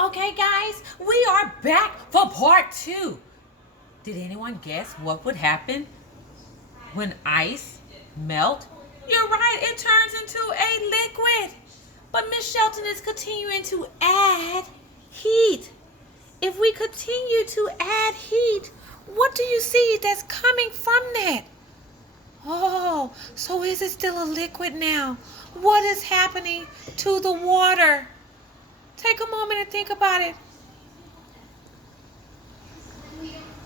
Okay, guys, we are back for part two. Did anyone guess what would happen when ice melt? You're right, it turns into a liquid. But Miss Shelton is continuing to add heat. If we continue to add heat, what do you see that's coming from that? Oh, so is it still a liquid now? What is happening to the water? Take a moment and think about it.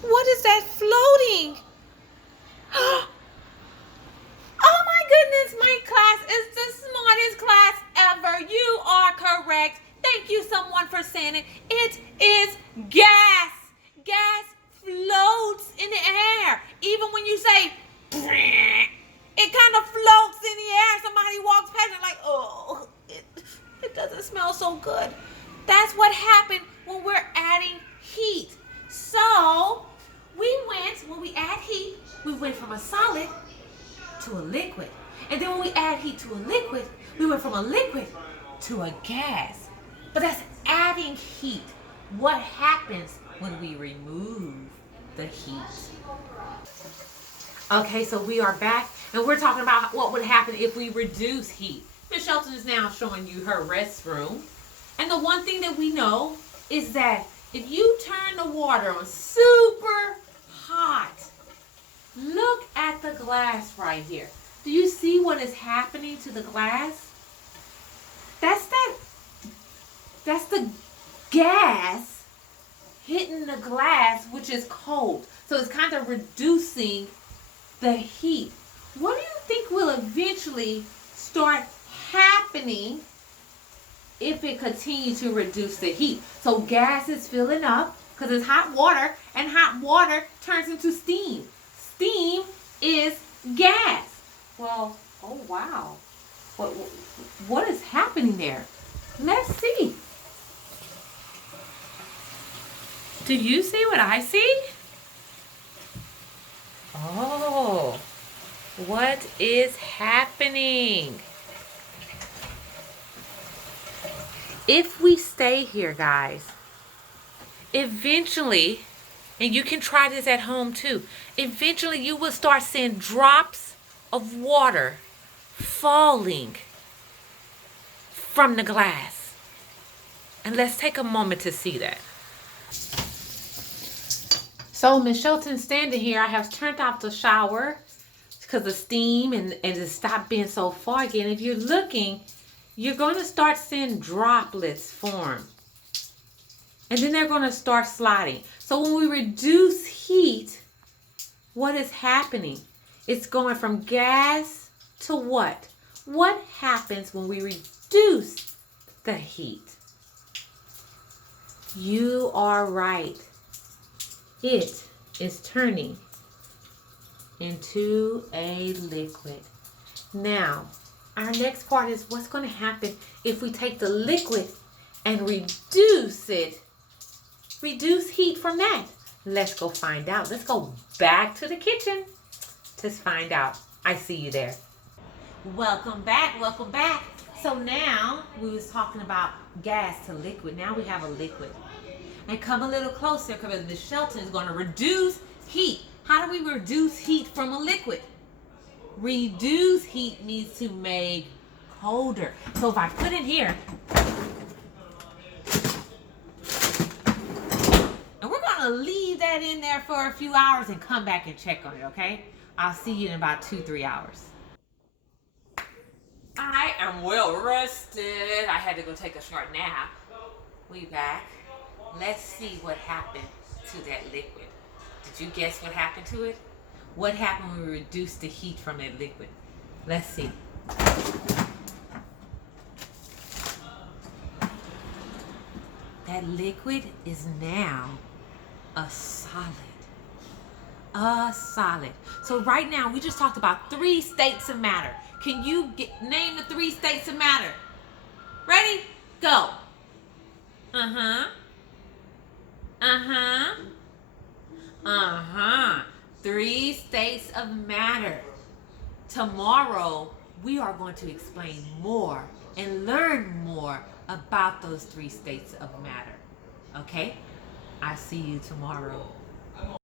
What is that floating? Oh my goodness, my class is the smartest class ever. You are correct. Thank you, someone, for saying it. It is gas. Gas floats in the air. Even when you say, it kind of floats in the air. Somebody walks past and like, oh, it doesn't smell so good. That's what happened when we're adding heat. So, when we add heat, we went from a solid to a liquid. And then when we add heat to a liquid, we went from a liquid to a gas. But that's adding heat. What happens when we remove the heat? Okay, so we are back, and we're talking about what would happen if we reduce heat. Miss Shelton is now showing you her restroom. And the one thing that we know is that if you turn the water on super hot, look at the glass right here. Do you see what is happening to the glass? That's the gas hitting the glass, which is cold. So it's kind of reducing the heat. What do you think will eventually start happening if it continues to reduce the heat? So gas is filling up because it's hot water, and hot water turns into steam. Steam is gas. Well, oh wow. What is happening there? Let's see. Do you see what I see? Oh, what is happening? If we stay here, guys, eventually, and you can try this at home too, eventually you will start seeing drops of water falling from the glass. And let's take a moment to see that. So Miss Shelton's standing here. I have turned off the shower because the steam and it stopped being so foggy. And if you're looking, you're going to start seeing droplets form. And then they're going to start sliding. So when we reduce heat, what is happening? It's going from gas to what? What happens when we reduce the heat? You are right. It is turning into a liquid. Now, our next part is what's going to happen if we take the liquid and reduce it. Reduce heat from that. Let's go find out. Let's go back to the kitchen to find out. I see you there. Welcome back. Welcome back. So now we was talking about gas to liquid. Now we have a liquid. And come a little closer because Miss Shelton is going to reduce heat. How do we reduce heat from a liquid? Reduce heat means to make colder. So if I put it here, and we're going to leave that in there for a few hours and come back and check on it, okay? I'll see you in about 2-3 hours. I am well rested. I had to go take a short nap. We back. Let's see what happened to that liquid. Did you guess what happened to it? What happened when we reduced the heat from that liquid? Let's see. That liquid is now a solid. A solid. So right now, we just talked about 3 states of matter. Can you name the 3 states of matter? Ready? Go. Uh-huh. Uh-huh. Uh-huh. 3 states of matter. Tomorrow, we are going to explain more and learn more about those three states of matter. Okay? I see you tomorrow.